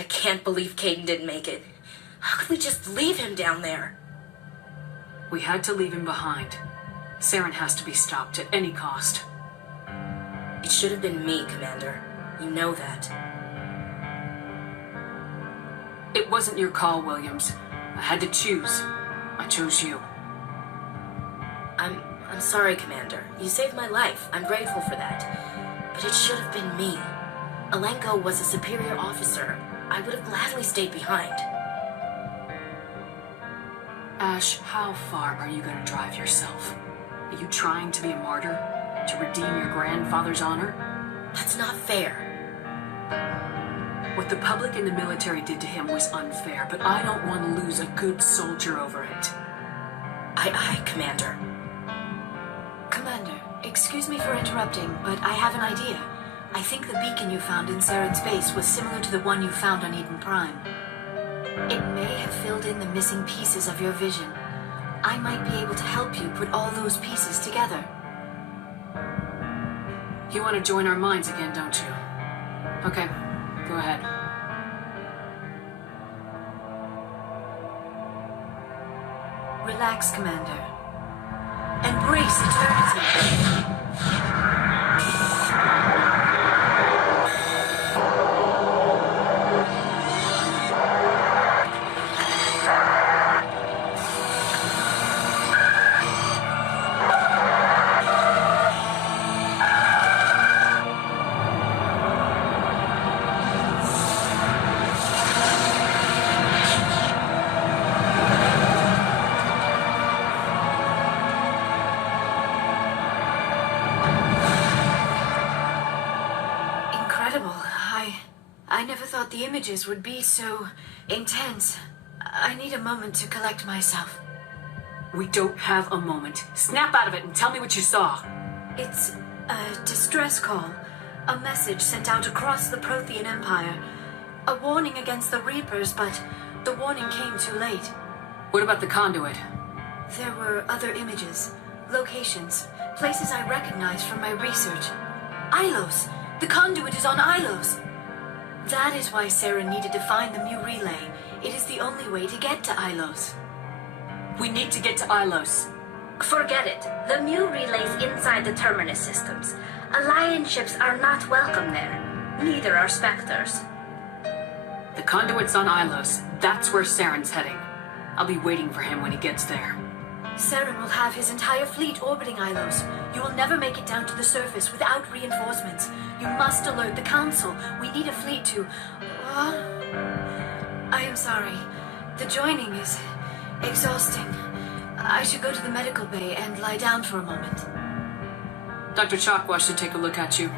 I can't believe Kaidan didn't make it. How could we just leave him down there? We had to leave him behind. Saren has to be stopped at any cost. It should have been me, Commander. You know that. It wasn't your call, Williams. I had to choose. I chose you. I'm sorry, Commander. You saved my life. I'm grateful for that. But it should have been me. Alenko was a superior officer. I would have gladly stayed behind. Ash, how far are you gonna drive yourself? Are you trying to be a martyr? To redeem your grandfather's honor? That's not fair. What the public and the military did to him was unfair, but I don't want to lose a good soldier over it. Aye, Commander. Commander, excuse me for interrupting, but I have an idea. I think the beacon you found in Saren's base was similar to the one you found on Eden Prime. It may have filled in the missing pieces of your vision. I might be able to help you put all those pieces together. You want to join our minds again, don't you? Okay, go ahead. Relax, Commander. Embrace eternity. I never thought the images would be so intense. I need a moment to collect myself. We don't have a moment. Snap out of it and tell me what you saw. It's a distress call. A message sent out across the Prothean Empire. A warning against the Reapers, but the warning came too late. What about the conduit? There were other images, locations, places I recognized from my research. Ilos! The conduit is on Ilos! That is why Saren needed to find the Mu relay. It is the only way to get to Ilos. We need to get to Ilos. Forget it. The Mu relay's inside the Terminus systems. Alliance ships are not welcome there. Neither are Spectres. The conduit's on Ilos. That's where Saren's heading. I'll be waiting for him when he gets there. Saren will have his entire fleet orbiting Ilos. You will never make it down to the surface without reinforcements. You must alert the Council. We need a fleet to... I am sorry. The joining is exhausting. I should go to the medical bay and lie down for a moment. Dr. Chakwa should take a look at you.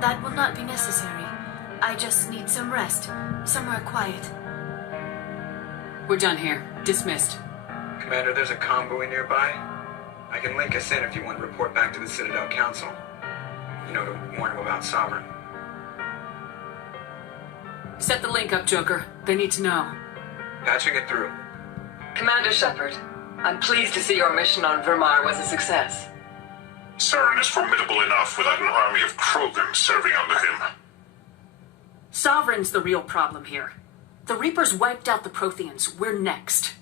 That will not be necessary. I just need some rest. Somewhere quiet. We're done here. Dismissed. Commander, there's a convoy nearby. I can link us in if you want to report back to the Citadel Council. You know, to warn them about Sovereign. Set the link up, Joker. They need to know. Patching it through. Commander Shepard, I'm pleased to see your mission on Virmire was a success. Saren is formidable enough without an army of Krogan serving under him. Sovereign's the real problem here. The Reapers wiped out the Protheans. We're next.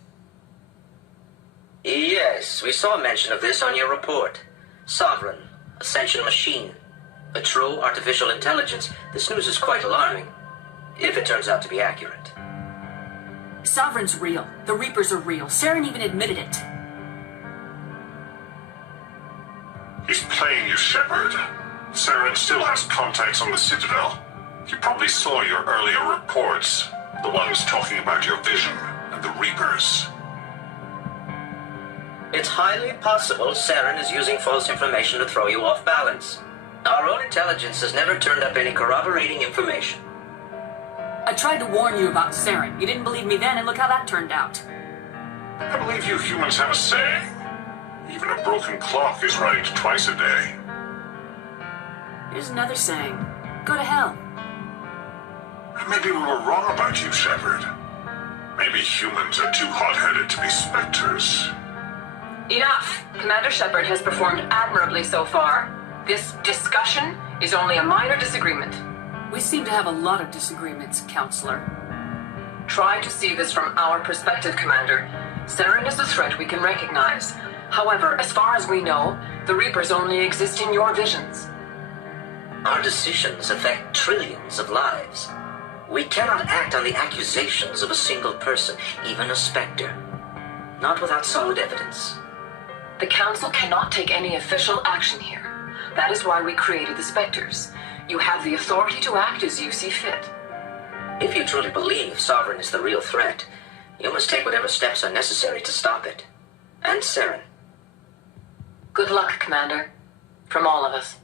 Yes, we saw mention of this on your report. Sovereign, Ascension machine. A true artificial intelligence. This news is quite alarming. If it turns out to be accurate. Sovereign's real. The Reapers are real. Saren even admitted it. He's playing you, Shepard. Saren still has contacts on the Citadel. You probably saw your earlier reports. The ones talking about your vision and the Reapers. It's highly possible Saren is using false information to throw you off balance. Our own intelligence has never turned up any corroborating information. I tried to warn you about Saren. You didn't believe me then, and look how that turned out. I believe you humans have a saying. Even a broken clock is right twice a day. Here's another saying. Go to hell. Maybe we were wrong about you, Shepard. Maybe humans are too hot-headed to be specters. Enough! Commander Shepard has performed admirably so far. This discussion is only a minor disagreement. We seem to have a lot of disagreements, Counselor. Try to see this from our perspective, Commander. Saren is a threat we can recognize. However, as far as we know, the Reapers only exist in your visions. Our decisions affect trillions of lives. We cannot act on the accusations of a single person, even a specter. Not without solid evidence. The Council cannot take any official action here. That is why we created the Spectres. You have the authority to act as you see fit. If you truly believe Sovereign is the real threat, you must take whatever steps are necessary to stop it. And Saren. Good luck, Commander. From all of us.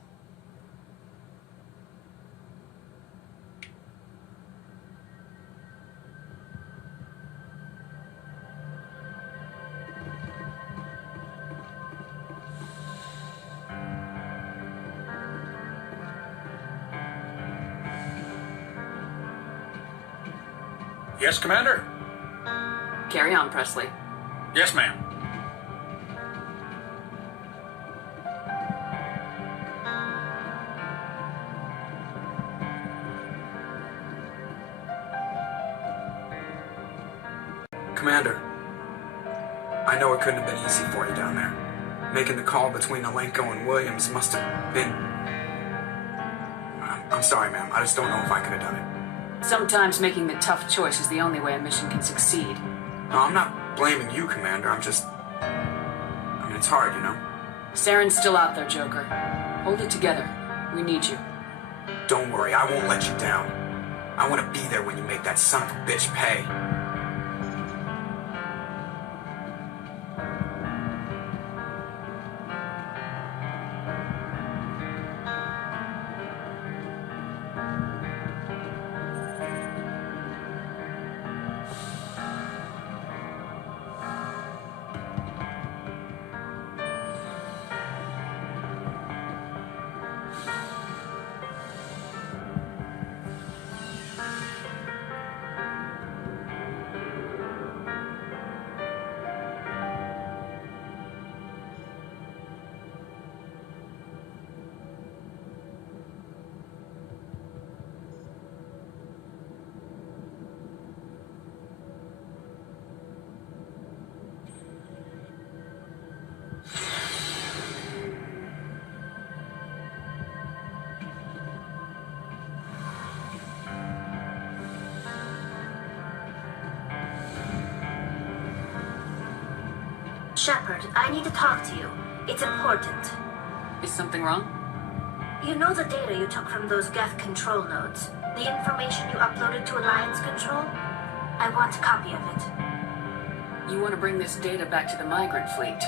Yes, Commander? Carry on, Presley. Yes, ma'am. Commander, I know it couldn't have been easy for you down there. Making the call between Alenko and Williams must have been... I'm sorry, ma'am. I just don't know if I could have done it. Sometimes making the tough choice is the only way a mission can succeed. No, I'm not blaming you, Commander. I mean, it's hard, you know? Saren's still out there, Joker. Hold it together. We need you. Don't worry, I won't let you down. I want to be there when you make that son of a bitch pay. Shepard, I need to talk to you. It's important. Is something wrong? You know the data you took from those Geth control nodes? The information you uploaded to Alliance Control? I want a copy of it. You want to bring this data back to the migrant fleet?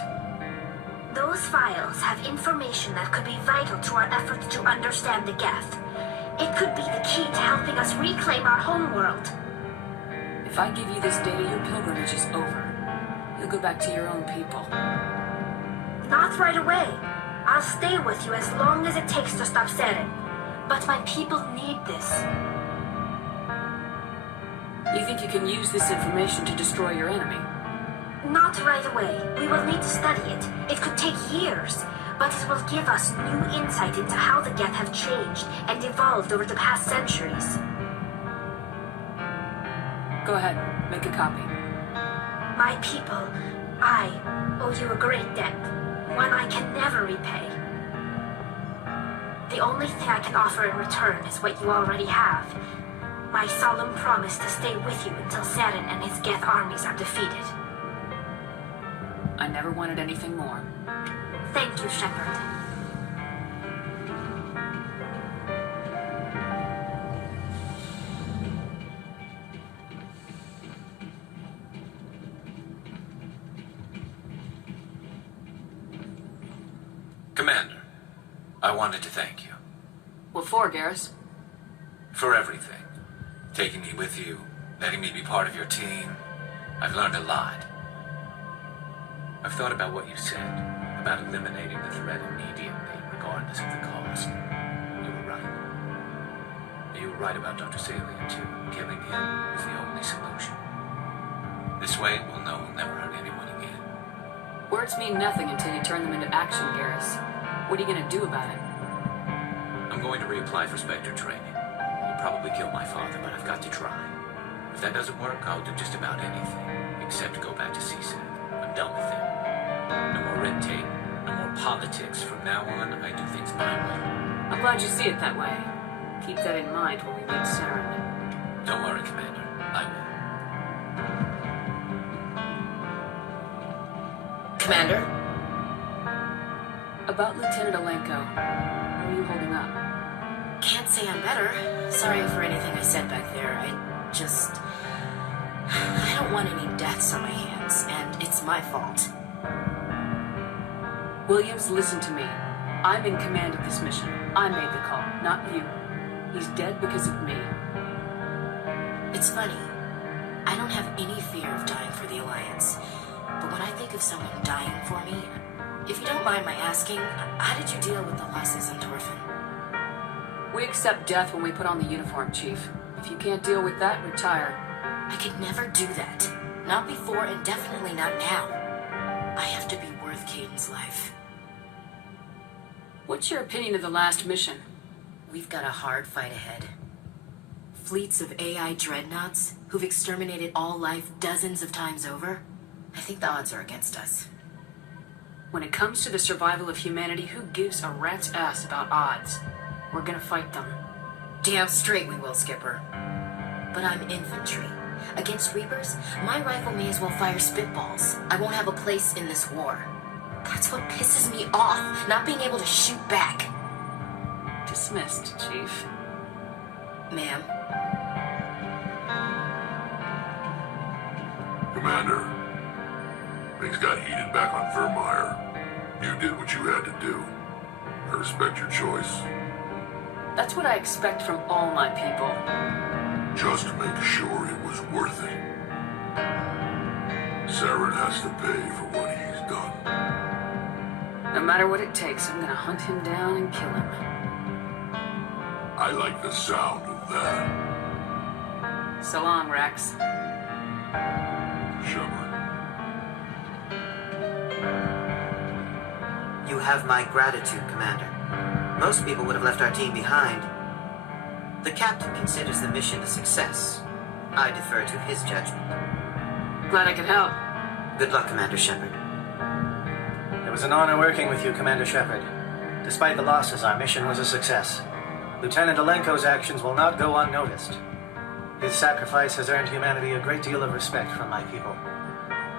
Those files have information that could be vital to our efforts to understand the Geth. It could be the key to helping us reclaim our homeworld. If I give you this data, your pilgrimage is over. You'll go back to your own people. Not right away. I'll stay with you as long as it takes to stop Saren. But my people need this. You think you can use this information to destroy your enemy? Not right away. We will need to study it. It could take years, but it will give us new insight into how the Geth have changed and evolved over the past centuries. Go ahead, make a copy. My people, I owe you a great debt, one I can never repay. The only thing I can offer in return is what you already have. My solemn promise to stay with you until Saren and his Geth armies are defeated. I never wanted anything more. Thank you, Shepard. Commander, I wanted to thank you. What for, Garrus? For everything. Taking me with you, letting me be part of your team. I've learned a lot. I've thought about what you said, about eliminating the threat immediately, regardless of the cost. You were right. You were right about Dr. Salient, too. Killing him was the only solution. This way, we'll know we'll never hurt anyone again. Words mean nothing until you turn them into action, Garrus. What are you going to do about it? I'm going to reapply for Spectre training. We'll will probably kill my father, but I've got to try. If that doesn't work, I'll do just about anything, except go back to CSAT. I'm done with it. No more red tape, no more politics. From now on, I do things my way. I'm glad you see it that way. Keep that in mind when we meet Saren. Don't worry, Commander. I will. Commander? About Lieutenant Alenko, how are you holding up? Can't say I'm better. Sorry for anything I said back there. I don't want any deaths on my hands, and it's my fault. Williams, listen to me. I'm in command of this mission. I made the call, not you. He's dead because of me. It's funny. I don't have any fear of dying for the Alliance. But when I think of someone dying for me, if you don't mind my asking, how did you deal with the losses in Torfin? We accept death when we put on the uniform, Chief. If you can't deal with that, retire. I could never do that. Not before and definitely not now. I have to be worth Kaidan's life. What's your opinion of the last mission? We've got a hard fight ahead. Fleets of AI dreadnoughts who've exterminated all life dozens of times over. I think the odds are against us. When it comes to the survival of humanity, who gives a rat's ass about odds? We're gonna fight them. Damn straight we will, Skipper. But I'm infantry. Against Reapers, my rifle may as well fire spitballs. I won't have a place in this war. That's what pisses me off, not being able to shoot back. Dismissed, Chief. Ma'am? Commander, things got heated back on Virmire. You did what you had to do. I respect your choice. That's what I expect from all my people. Just make sure it was worth it. Saren has to pay for what he's done. No matter what it takes, I'm gonna hunt him down and kill him. I like the sound of that. So long, Rex. Shepard. You have my gratitude, Commander. Most people would have left our team behind. The captain considers the mission a success. I defer to his judgment. Glad I could help. Good luck, Commander Shepard. It was an honor working with you, Commander Shepard. Despite the losses, our mission was a success. Lieutenant Alenko's actions will not go unnoticed. His sacrifice has earned humanity a great deal of respect from my people.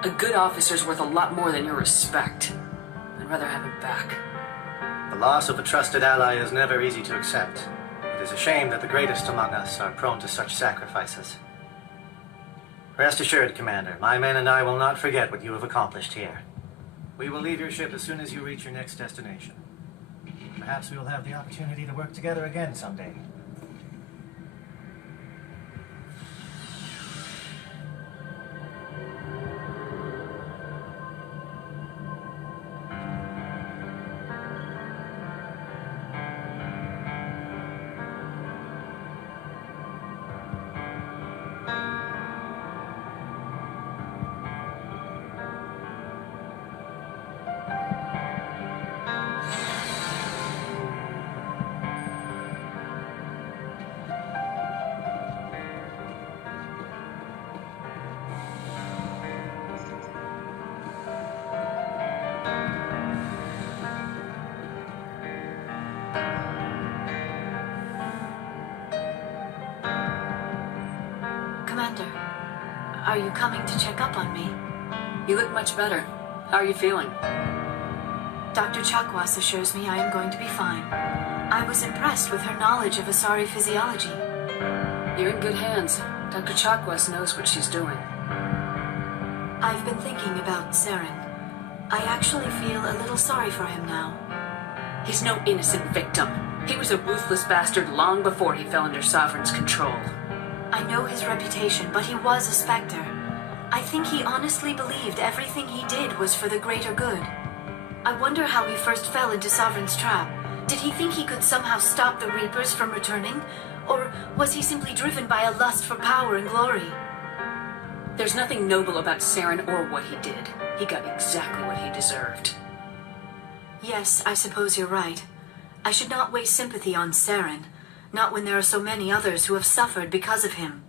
A good officer's worth a lot more than your respect. I'd rather have it back. The loss of a trusted ally is never easy to accept. It is a shame that the greatest among us are prone to such sacrifices. Rest assured, Commander, my men and I will not forget what you have accomplished here. We will leave your ship as soon as you reach your next destination. Perhaps we will have the opportunity to work together again someday. Commander, are you coming to check up on me? You look much better. How are you feeling? Dr. Chakwas assures me I am going to be fine. I was impressed with her knowledge of Asari physiology. You're in good hands. Dr. Chakwas knows what she's doing. I've been thinking about Saren. I actually feel a little sorry for him now. He's no innocent victim. He was a ruthless bastard long before he fell under Sovereign's control. I know his reputation, but he was a Spectre. I think he honestly believed everything he did was for the greater good. I wonder how he first fell into Sovereign's trap. Did he think he could somehow stop the Reapers from returning? Or was he simply driven by a lust for power and glory? There's nothing noble about Saren or what he did. He got exactly what he deserved. Yes, I suppose you're right. I should not waste sympathy on Saren. Not when there are so many others who have suffered because of him.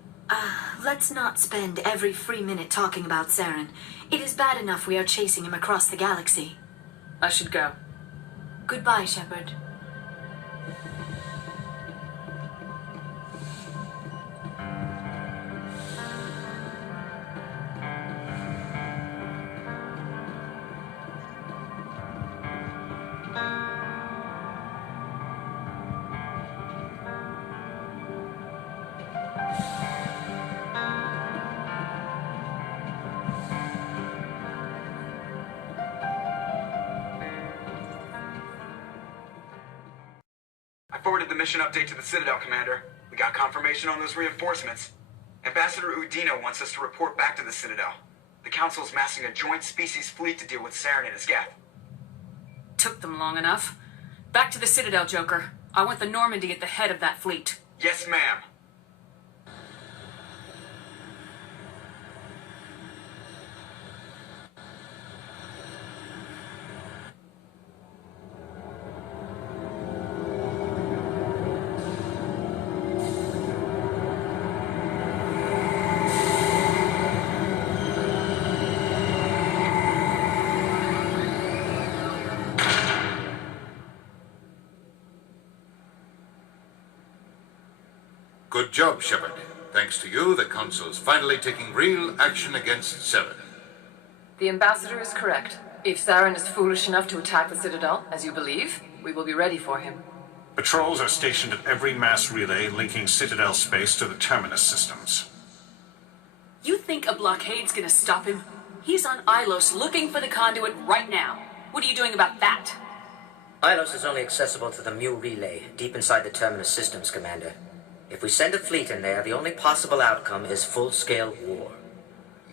Let's not spend every free minute talking about Saren. It is bad enough we are chasing him across the galaxy. I should go. Goodbye, Shepard. I forwarded the mission update to the Citadel, Commander. We got confirmation on those reinforcements. Ambassador Udina wants us to report back to the Citadel. The Council's massing a joint species fleet to deal with Saren and his Geth. Took them long enough. Back to the Citadel, Joker. I want the Normandy at the head of that fleet. Yes, ma'am. Good job, Shepard. Thanks to you, the Council's finally taking real action against Saren. The Ambassador is correct. If Saren is foolish enough to attack the Citadel, as you believe, we will be ready for him. Patrols are stationed at every mass relay linking Citadel space to the terminus systems. You think a blockade's gonna stop him? He's on Ilos looking for the conduit right now. What are you doing about that? Ilos is only accessible to the Mu relay, deep inside the terminus systems, Commander. If we send a fleet in there, the only possible outcome is full-scale war.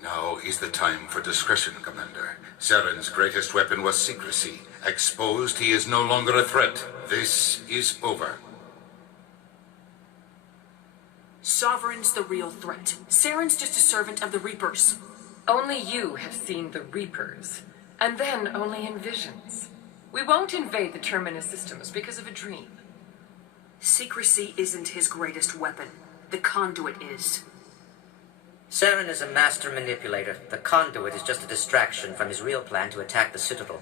Now is the time for discretion, Commander. Saren's greatest weapon was secrecy. Exposed, he is no longer a threat. This is over. Sovereign's the real threat. Saren's just a servant of the Reapers. Only you have seen the Reapers, and then only in visions. We won't invade the terminus systems because of a dream. Secrecy isn't his greatest weapon. The conduit is. Saren is a master manipulator. The conduit is just a distraction from his real plan to attack the Citadel.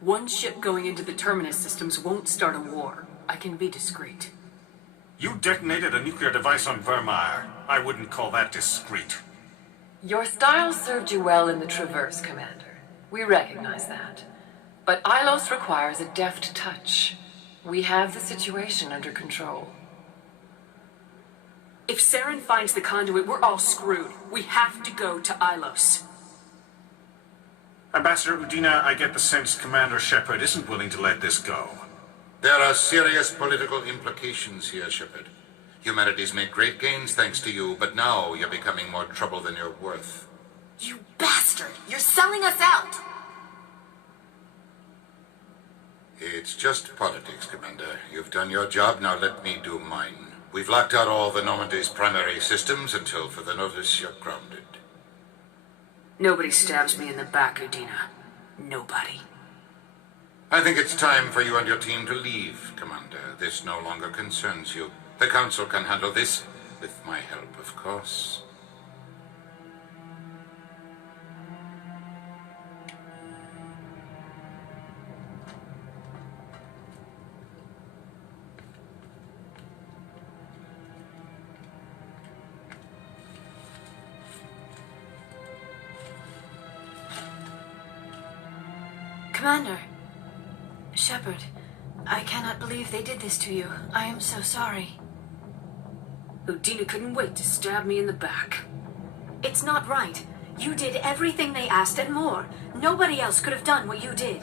One ship going into the terminus systems won't start a war. I can be discreet. You detonated a nuclear device on Virmire. I wouldn't call that discreet. Your style served you well in the Traverse, Commander. We recognize that. But Ilos requires a deft touch. We have the situation under control. If Saren finds the conduit, we're all screwed. We have to go to Ilos. Ambassador Udina, I get the sense Commander Shepard isn't willing to let this go. There are serious political implications here, Shepard. Humanity's made great gains thanks to you, but now you're becoming more trouble than you're worth. You bastard! You're selling us out! It's just politics, Commander. You've done your job, now let me do mine. We've locked out all the Normandy's primary systems until further notice you're grounded. Nobody stabs me in the back, Udina. Nobody. I think it's time for you and your team to leave, Commander. This no longer concerns you. The Council can handle this, with my help, of course. Commander. Shepard, I cannot believe they did this to you. I am so sorry. Udina couldn't wait to stab me in the back. It's not right. You did everything they asked and more. Nobody else could have done what you did.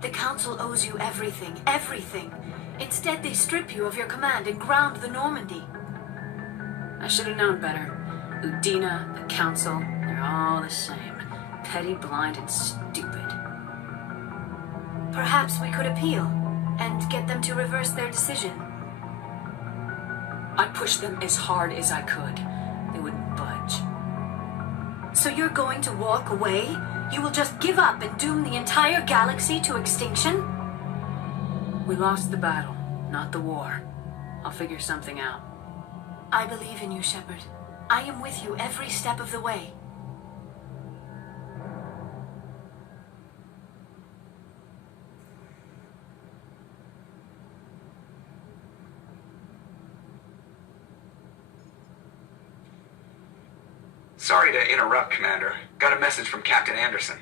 The Council owes you everything, everything. Instead, they strip you of your command and ground the Normandy. I should have known better. Udina, the Council, they're all the same. Petty, blind, and stupid. Perhaps we could appeal and get them to reverse their decision. I pushed them as hard as I could. They wouldn't budge. So you're going to walk away? You will just give up and doom the entire galaxy to extinction? We lost the battle, not the war. I'll figure something out. I believe in you, Shepard. I am with you every step of the way. Sorry to interrupt, Commander. Got a message from Captain Anderson.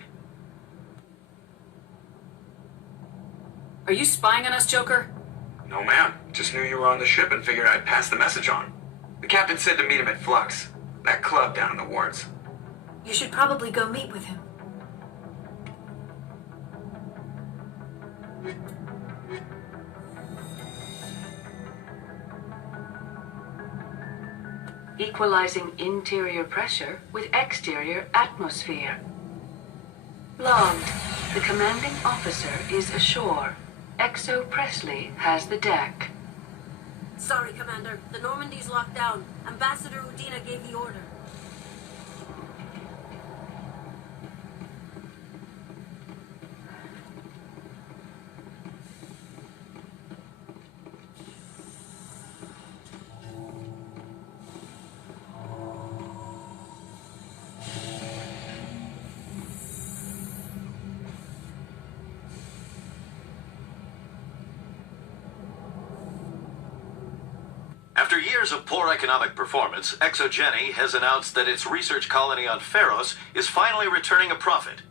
Are you spying on us, Joker? No, ma'am. Just knew you were on the ship and figured I'd pass the message on. The captain said to meet him at Flux, that club down in the wards. You should probably go meet with him. Equalizing interior pressure with exterior atmosphere. Logged. The commanding officer is ashore. Exo Presley has the deck. Sorry, Commander. The Normandy's locked down. Ambassador Udina gave the order. After years of poor economic performance, Exogeny has announced that its research colony on Pharos is finally returning a profit.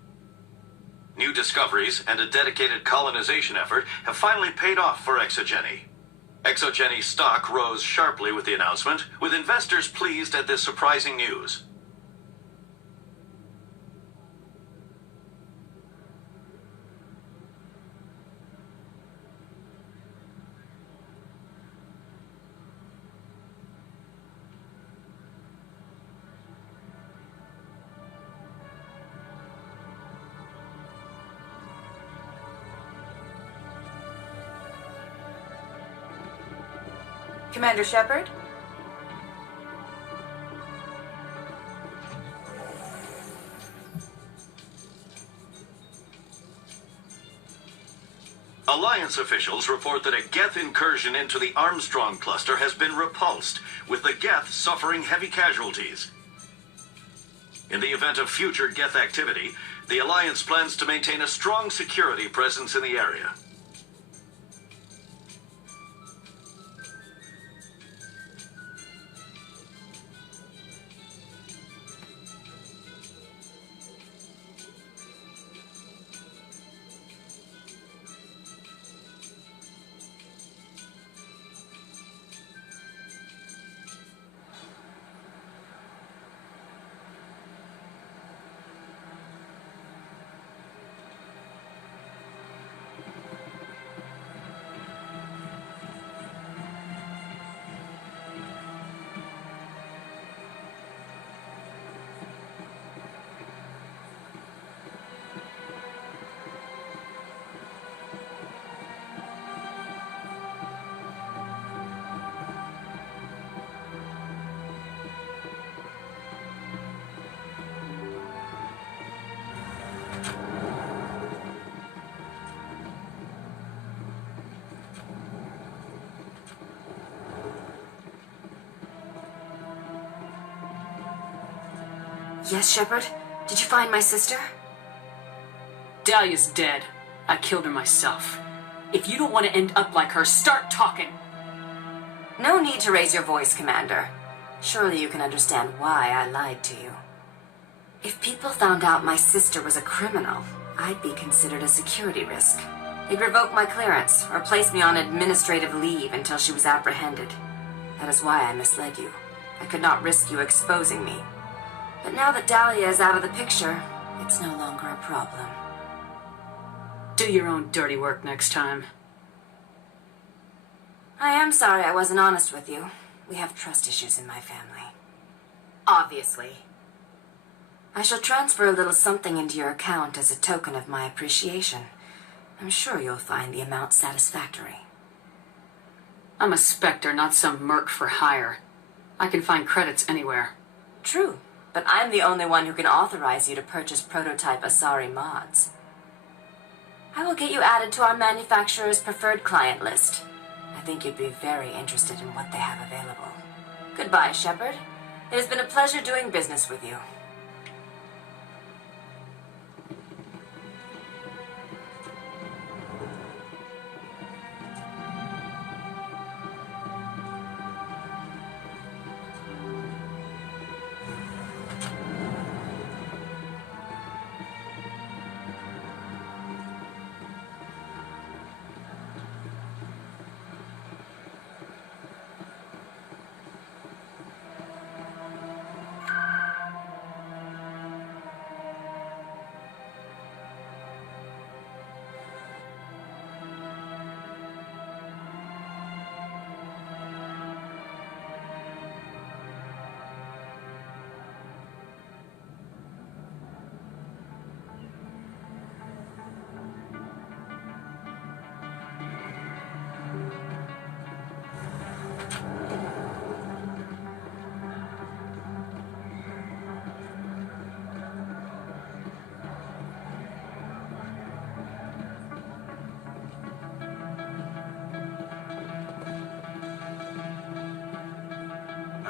New discoveries and a dedicated colonization effort have finally paid off for Exogeny. Exogeny's stock rose sharply with the announcement, with investors pleased at this surprising news. Commander Shepard? Alliance officials report that a Geth incursion into the Armstrong cluster has been repulsed, with the Geth suffering heavy casualties. In the event of future Geth activity, the Alliance plans to maintain a strong security presence in the area. Yes, Shepard? Did you find my sister? Dahlia's dead. I killed her myself. If you don't want to end up like her, start talking! No need to raise your voice, Commander. Surely you can understand why I lied to you. If people found out my sister was a criminal, I'd be considered a security risk. They'd revoke my clearance or place me on administrative leave until she was apprehended. That is why I misled you. I could not risk you exposing me. But now that Dahlia is out of the picture, it's no longer a problem. Do your own dirty work next time. I am sorry I wasn't honest with you. We have trust issues in my family. Obviously. I shall transfer a little something into your account as a token of my appreciation. I'm sure you'll find the amount satisfactory. I'm a Spectre, not some merc for hire. I can find credits anywhere. True, but I'm the only one who can authorize you to purchase prototype Asari mods. I will get you added to our manufacturer's preferred client list. I think you'd be very interested in what they have available. Goodbye, Shepard. It has been a pleasure doing business with you.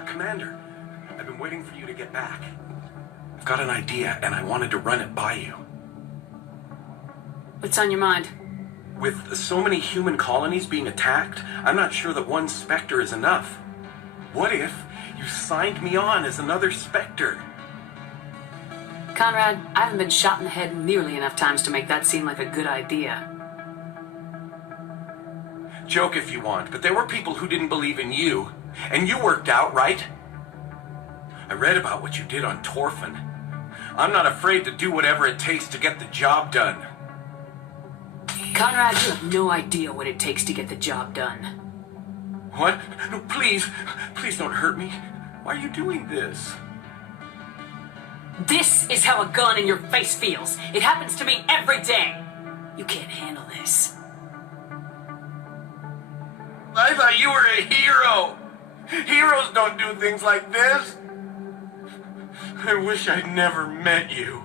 Commander, I've been waiting for you to get back. I've got an idea, and I wanted to run it by you. What's on your mind? With so many human colonies being attacked, I'm not sure that one Spectre is enough. What if you signed me on as another Spectre? Conrad, I haven't been shot in the head nearly enough times to make that seem like a good idea. Joke if you want, but there were people who didn't believe in you. And you worked out, right? I read about what you did on Torfin. I'm not afraid to do whatever it takes to get the job done. Conrad, you have no idea what it takes to get the job done. What? No, please. Please don't hurt me. Why are you doing this? This is how a gun in your face feels. It happens to me every day. You can't handle this. I thought you were a hero. Heroes don't do things like this. I wish I'd never met you.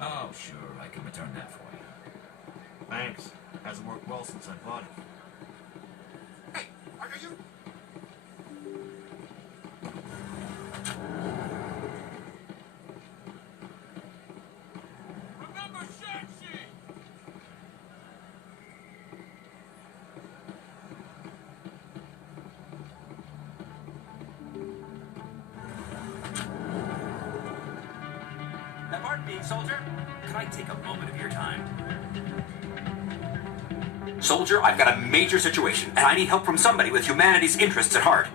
Oh, sure, I can return that for you. Thanks. Hasn't worked well since I bought it. Hey, are you? Pardon me, soldier. Can I take a moment of your time? Soldier, I've got a major situation, and I need help from somebody with humanity's interests at heart.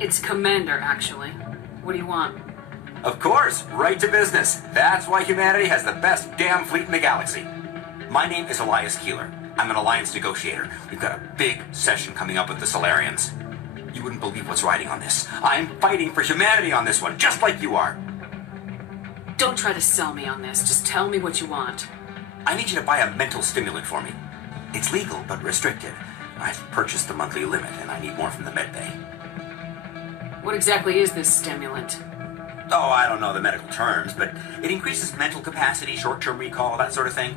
It's Commander, actually. What do you want? Of course, right to business. That's why humanity has the best damn fleet in the galaxy. My name is Elias Keeler. I'm an alliance negotiator. We've got a big session coming up with the Solarians. You wouldn't believe what's riding on this. I'm fighting for humanity on this one, just like you are. Don't try to sell me on this. Just tell me what you want. I need you to buy a mental stimulant for me. It's legal, but restricted. I've purchased the monthly limit, and I need more from the medbay. What exactly is this stimulant? Oh, I don't know the medical terms, but it increases mental capacity, short-term recall, that sort of thing.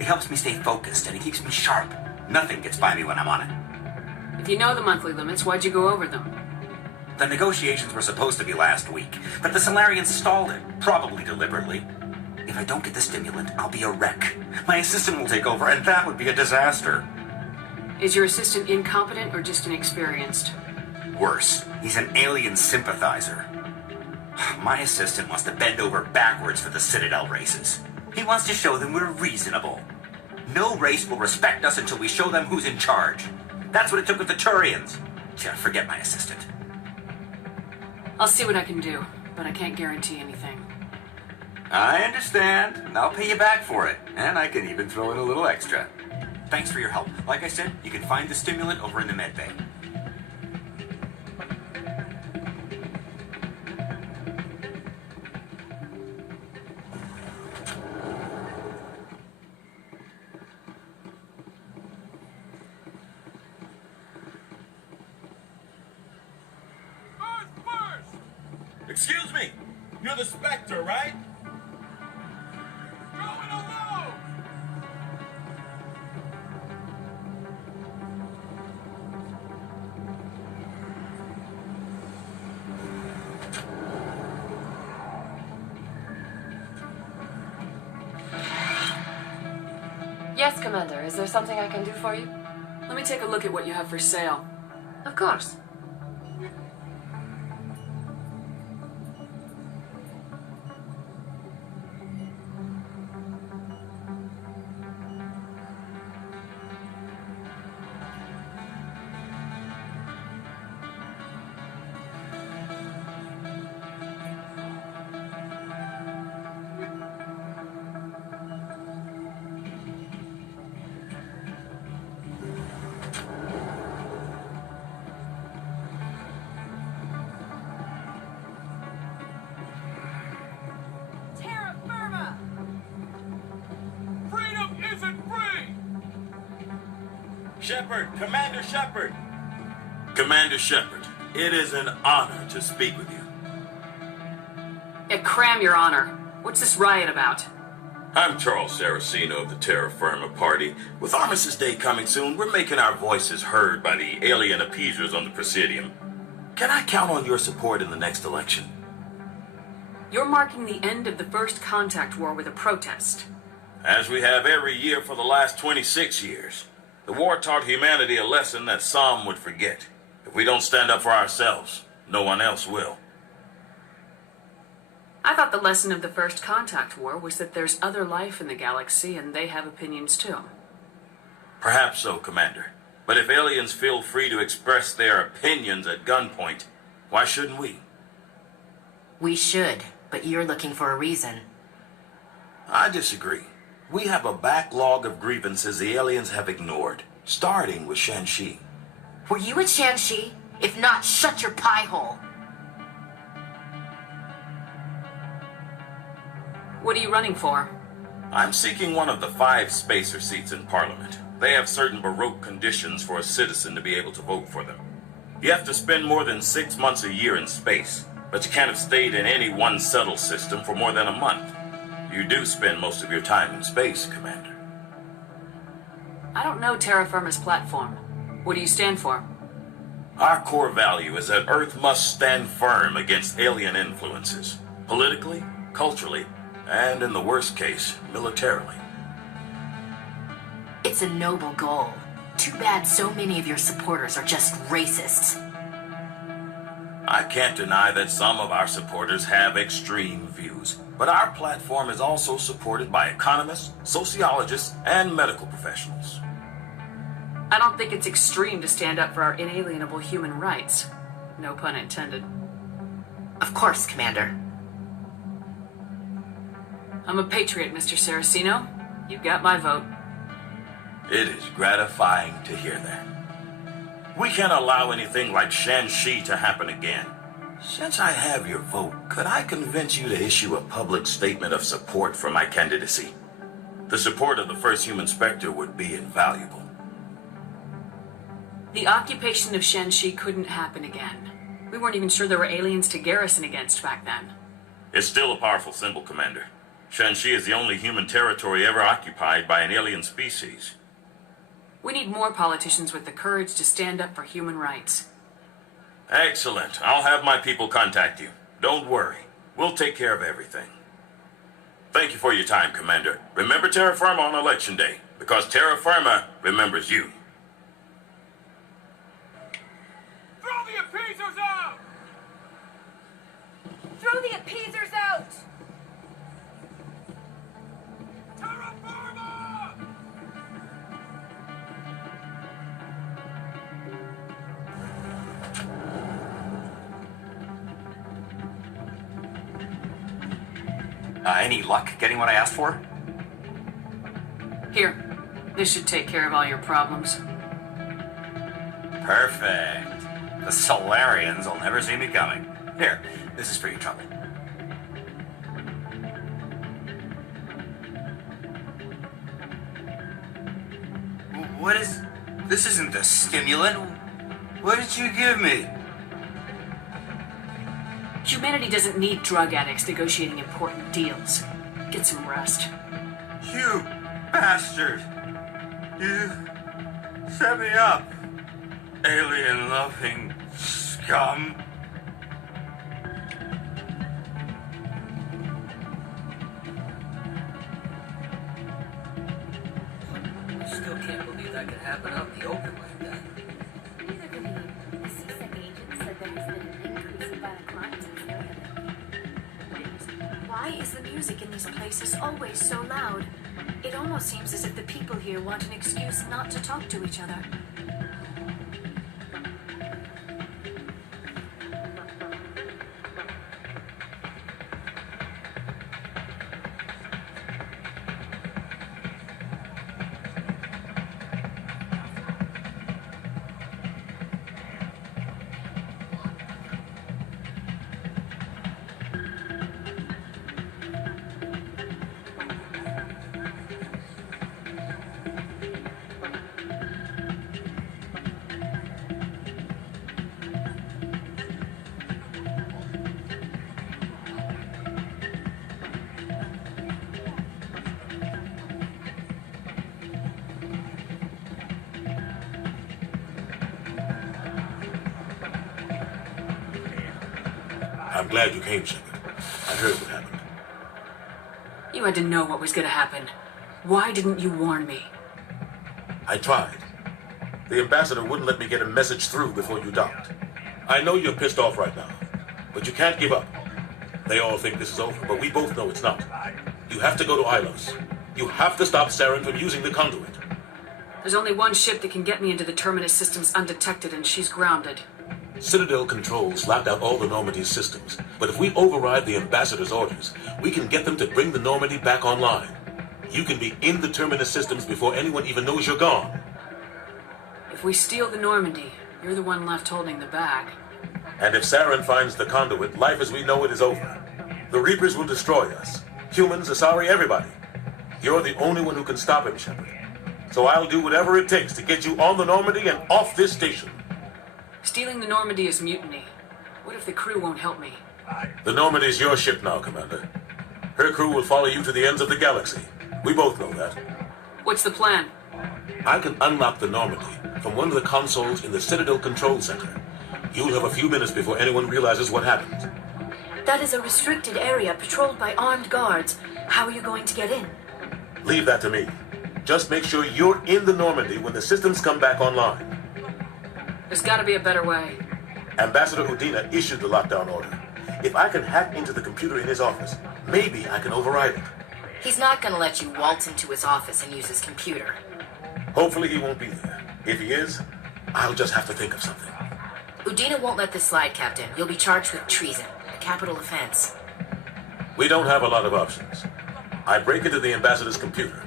It helps me stay focused, and it keeps me sharp. Nothing gets by me when I'm on it. If you know the monthly limits, why'd you go over them? The negotiations were supposed to be last week, but the Solarians stalled it, probably deliberately. If I don't get the stimulant, I'll be a wreck. My assistant will take over, and that would be a disaster. Is your assistant incompetent or just inexperienced? Worse, he's an alien sympathizer. My assistant wants to bend over backwards for the Citadel races. He wants to show them we're reasonable. No race will respect us until we show them who's in charge. That's what it took with the Turians. Yeah, forget my assistant. I'll see what I can do, but I can't guarantee anything. I understand, and I'll pay you back for it. And I can even throw in a little extra. Thanks for your help. Like I said, you can find the stimulant over in the medbay. Excuse me! You're the Spectre, right? Going alone! Yes, Commander. Is there something I can do for you? Let me take a look at what you have for sale. Of course. Shepard, Commander Shepard! Commander Shepard, it is an honor to speak with you. Cram, Your Honor. What's this riot about? I'm Charles Saraceno of the Terra Firma Party. With Armistice Day coming soon, we're making our voices heard by the alien appeasers on the Presidium. Can I count on your support in the next election? You're marking the end of the First Contact War with a protest. As we have every year for the last 26 years. The war taught humanity a lesson that some would forget. If we don't stand up for ourselves, no one else will. I thought the lesson of the First Contact War was that there's other life in the galaxy and they have opinions too. Perhaps so, Commander. But if aliens feel free to express their opinions at gunpoint, why shouldn't we? We should, but you're looking for a reason. I disagree. We have a backlog of grievances the aliens have ignored, starting with Shanxi. Were you at Shanxi? If not, shut your pie hole. What are you running for? I'm seeking one of the 5 spacer seats in Parliament. They have certain baroque conditions for a citizen to be able to vote for them. You have to spend more than 6 months a year in space, but you can't have stayed in any one settled system for more than a month. You do spend most of your time in space, Commander. I don't know Terra Firma's platform. What do you stand for? Our core value is that Earth must stand firm against alien influences. Politically, culturally, and in the worst case, militarily. It's a noble goal. Too bad so many of your supporters are just racists. I can't deny that some of our supporters have extreme views. But our platform is also supported by economists, sociologists, and medical professionals. I don't think it's extreme to stand up for our inalienable human rights. No pun intended. Of course, Commander. I'm a patriot, Mr. Saraceno. You got my vote. It is gratifying to hear that. We can't allow anything like Shanxi to happen again. Since I have your vote, could I convince you to issue a public statement of support for my candidacy? The support of the first human Spectre would be invaluable. The occupation of Shanxi couldn't happen again. We weren't even sure there were aliens to garrison against back then. It's still a powerful symbol, Commander. Shanxi is the only human territory ever occupied by an alien species. We need more politicians with the courage to stand up for human rights. Excellent. I'll have my people contact you. Don't worry. We'll take care of everything. Thank you for your time, Commander. Remember Terra Firma on Election Day, because Terra Firma remembers you. Throw the appeasers out! Throw the appeasers out! Terra Firma! Any luck getting what I asked for? Here, this should take care of all your problems. Perfect. The Solarians will never see me coming. Here, this is for your trouble. What is... This isn't a stimulant. What did you give me? Humanity doesn't need drug addicts negotiating important deals. Get some rest. You bastard! You set me up, alien-loving scum! I still can't believe that could happen out in the open like that. Neither can he. The CSEC agent said there has been an increase in violent crimes in the area. Why is the music in these places always so loud? It almost seems as if the people here want an excuse not to talk to each other. I'm glad you came, Shepard. I heard what happened. You had to know what was gonna happen. Why didn't you warn me? I tried. The ambassador wouldn't let me get a message through before you docked. I know you're pissed off right now, but you can't give up. They all think this is over, but we both know it's not. You have to go to Ilos. You have to stop Saren from using the conduit. There's only one ship that can get me into the Terminus systems undetected, and she's grounded. Citadel controls locked out all the Normandy's systems, but if we override the ambassador's orders, we can get them to bring the Normandy back online. You can be in the Terminus systems before anyone even knows you're gone. If we steal the Normandy, you're the one left holding the bag. And if Saren finds the conduit, life as we know it is over. The Reapers will destroy us. Humans, Asari, everybody. You're the only one who can stop him, Shepard. So I'll do whatever it takes to get you on the Normandy and off this station. Stealing the Normandy is mutiny. What if the crew won't help me? The Normandy's your ship now, Commander. Her crew will follow you to the ends of the galaxy. We both know that. What's the plan? I can unlock the Normandy from one of the consoles in the Citadel Control Center. You'll have a few minutes before anyone realizes what happened. That is a restricted area patrolled by armed guards. How are you going to get in? Leave that to me. Just make sure you're in the Normandy when the systems come back online. There's gotta be a better way. Ambassador Udina issued the lockdown order. If I can hack into the computer in his office, maybe I can override it. He's not gonna let you waltz into his office and use his computer. Hopefully he won't be there. If he is, I'll just have to think of something. Udina won't let this slide, Captain. You'll be charged with treason, a capital offense. We don't have a lot of options. I break into the ambassador's computer,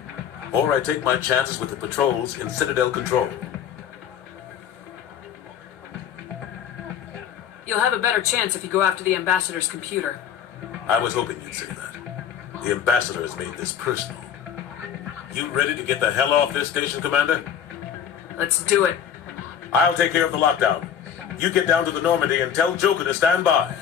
or I take my chances with the patrols in Citadel Control. You'll have a better chance if you go after the ambassador's computer. I was hoping you'd say that. The ambassador has made this personal. You ready to get the hell off this station, Commander? Let's do it. I'll take care of the lockdown. You get down to the Normandy and tell Joker to stand by.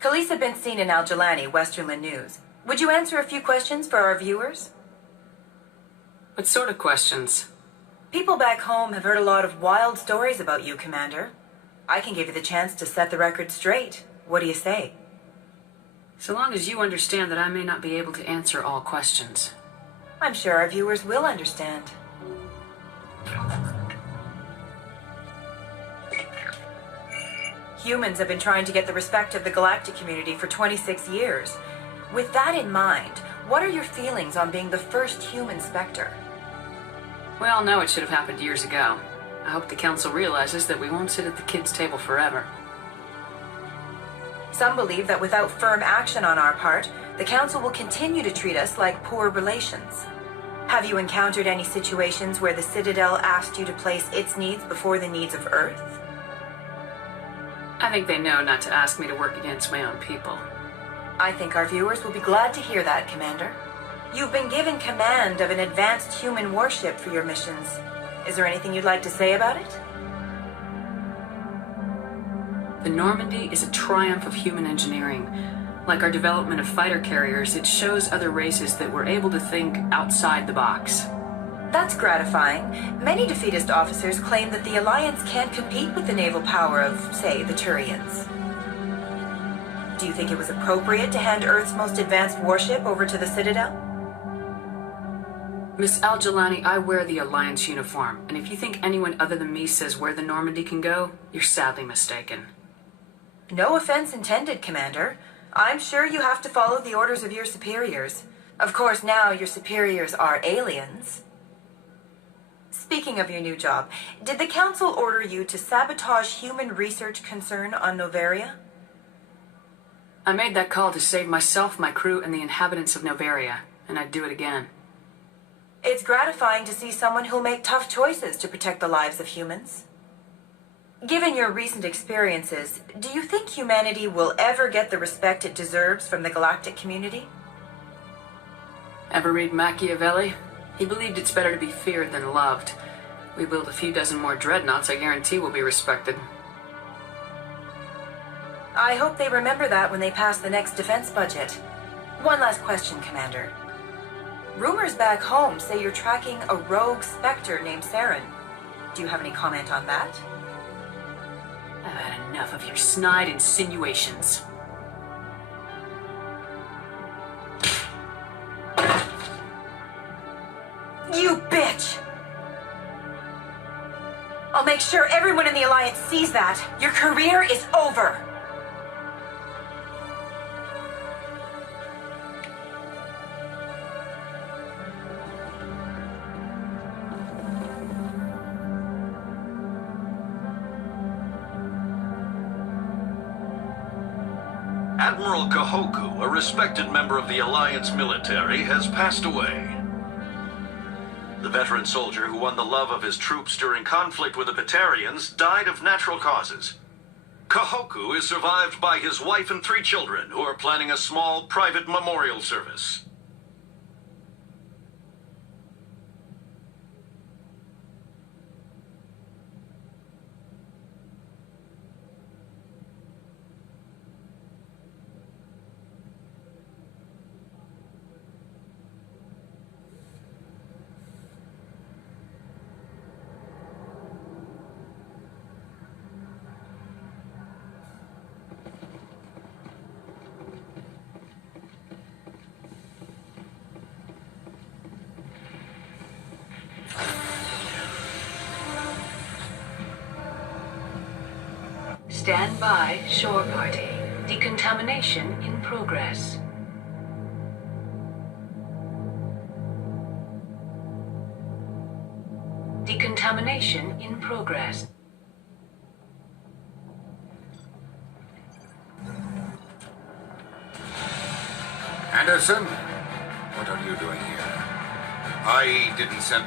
Khaleesa been seen in Al-Jalani, Westerland News. Would you answer a few questions for our viewers? What sort of questions? People back home have heard a lot of wild stories about you, Commander. I can give you the chance to set the record straight. What do you say? So long as you understand that I may not be able to answer all questions. I'm sure our viewers will understand. Humans have been trying to get the respect of the galactic community for 26 years. With that in mind, what are your feelings on being the first human Spectre? We all know it should have happened years ago. I hope the Council realizes that we won't sit at the kids' table forever. Some believe that without firm action on our part, the Council will continue to treat us like poor relations. Have you encountered any situations where the Citadel asked you to place its needs before the needs of Earth? I think they know not to ask me to work against my own people. I think our viewers will be glad to hear that, Commander. You've been given command of an advanced human warship for your missions. Is there anything you'd like to say about it? The Normandy is a triumph of human engineering. Like our development of fighter carriers, it shows other races that we're able to think outside the box. That's gratifying. Many defeatist officers claim that the Alliance can't compete with the naval power of, say, the Turians. Do you think it was appropriate to hand Earth's most advanced warship over to the Citadel? Miss Al-Jalani, I wear the Alliance uniform, and if you think anyone other than me says where the Normandy can go, you're sadly mistaken. No offense intended, Commander. I'm sure you have to follow the orders of your superiors. Of course, now your superiors are aliens. Speaking of your new job, did the Council order you to sabotage human research concern on Noveria? I made that call to save myself, my crew, and the inhabitants of Noveria, and I'd do it again. It's gratifying to see someone who'll make tough choices to protect the lives of humans. Given your recent experiences, do you think humanity will ever get the respect it deserves from the galactic community? Ever read Machiavelli? He believed it's better to be feared than loved. We build a few dozen more dreadnoughts, I guarantee we'll be respected. I hope they remember that when they pass the next defense budget. One last question, Commander. Rumors back home say you're tracking a rogue Spectre named Saren. Do you have any comment on that? I've had enough of your snide insinuations. You bitch! I'll make sure everyone in the Alliance sees that. Your career is over. Admiral Kahoku, a respected member of the Alliance military, has passed away. The veteran soldier who won the love of his troops during conflict with the Batarians died of natural causes. Kahoku is survived by his wife and 3 children, who are planning a small private memorial service. Stand by, shore party. Decontamination in progress. Decontamination in progress. Anderson, what are you doing here? I didn't send...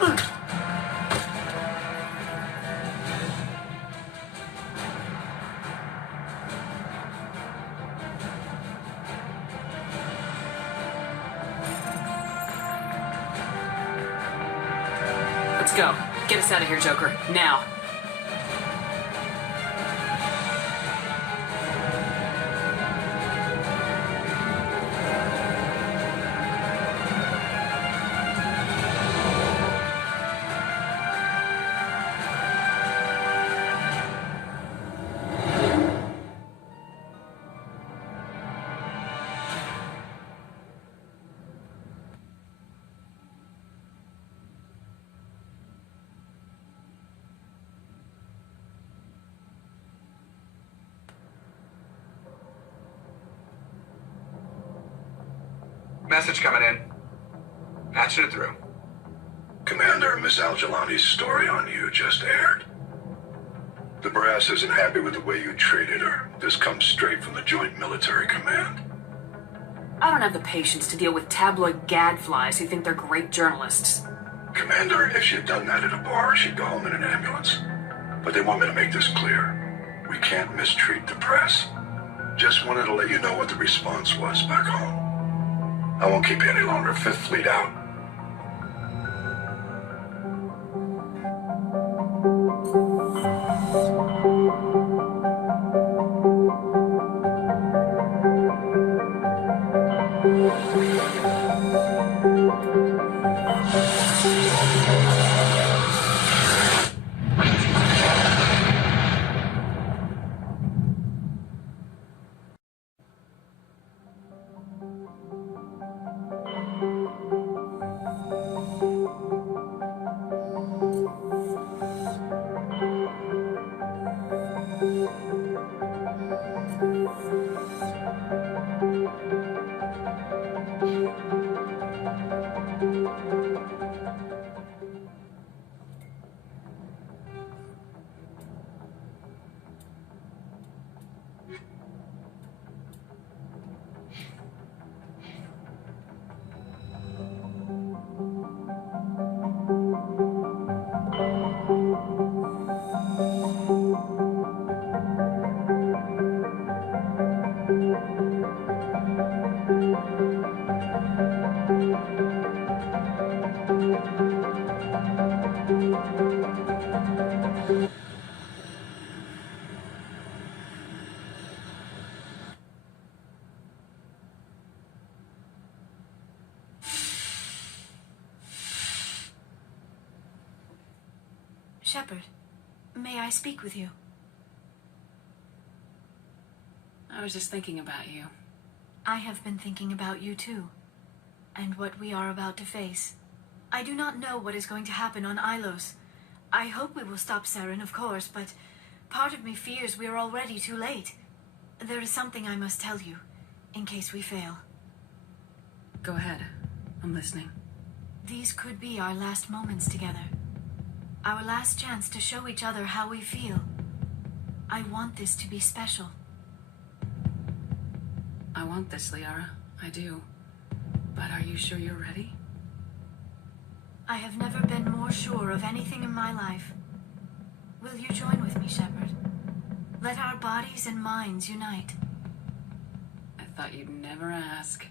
Let's go. Get us out of here, Joker. Now. Message coming in. Patching it through. Commander, Miss Al-Jalani's story on you just aired. The brass isn't happy with the way you treated her. This comes straight from the Joint Military Command. I don't have the patience to deal with tabloid gadflies who think they're great journalists. Commander, if she'd done that at a bar, she'd go home in an ambulance. But they want me to make this clear. We can't mistreat the press. Just wanted to let you know what the response was back home. I won't keep you any longer. Fifth Fleet out. Shepard, may I speak with you? I was just thinking about you. I have been thinking about you too, and what we are about to face. I do not know what is going to happen on Ilos. I hope we will stop Saren, of course, but part of me fears we are already too late. There is something I must tell you, in case we fail. Go ahead. I'm listening. These could be our last moments together. Our last chance to show each other how we feel. I want this to be special. I want this, Liara. I do. But are you sure you're ready? I have never been more sure of anything in my life. Will you join with me, Shepard? Let our bodies and minds unite. I thought you'd never ask.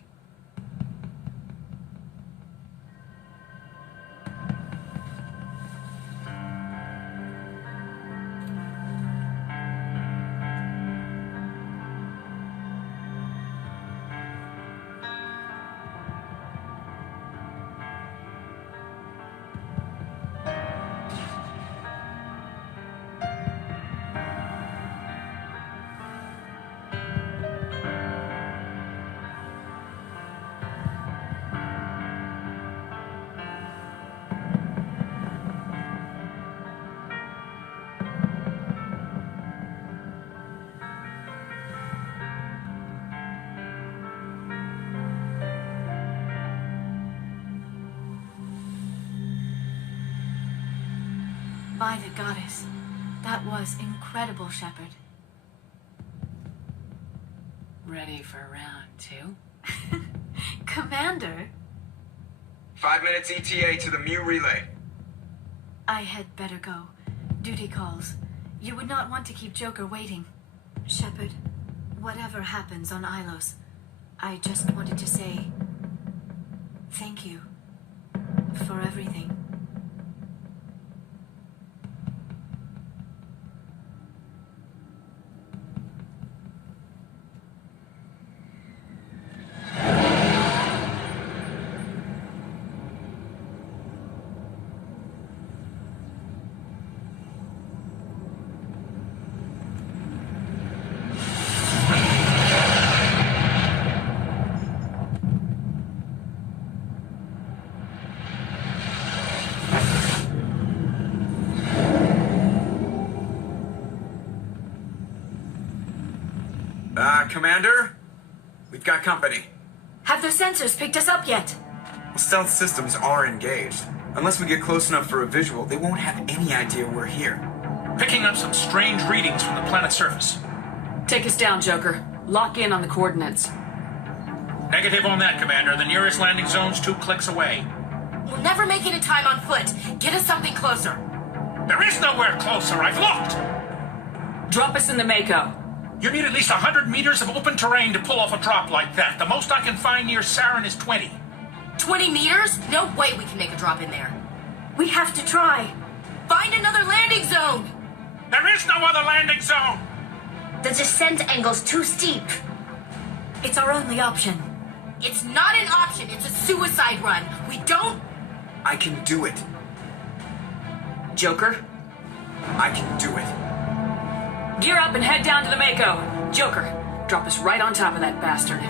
By the goddess, that was incredible, Shepard. Ready for round 2? Commander! 5 minutes ETA to the Mu relay. I had better go. Duty calls. You would not want to keep Joker waiting. Shepard, whatever happens on Ilos, I just wanted to say thank you for everything. Commander? We've got company. Have their sensors picked us up yet? Well, stealth systems are engaged. Unless we get close enough for a visual, they won't have any idea we're here. Picking up some strange readings from the planet's surface. Take us down, Joker. Lock in on the coordinates. Negative on that, Commander. The nearest landing zone's 2 clicks away. We'll never make it in time on foot. Get us something closer. There is nowhere closer. I've looked. Drop us in the Mako. You need at least 100 meters of open terrain to pull off a drop like that. The most I can find near Saren is 20. 20 meters? No way we can make a drop in there. We have to try. Find another landing zone. There is no other landing zone. The descent angle's too steep. It's our only option. It's not an option. It's a suicide run. We don't... I can do it. Joker? I can do it. Gear up and head down to the Mako. Joker, drop us right on top of that bastard.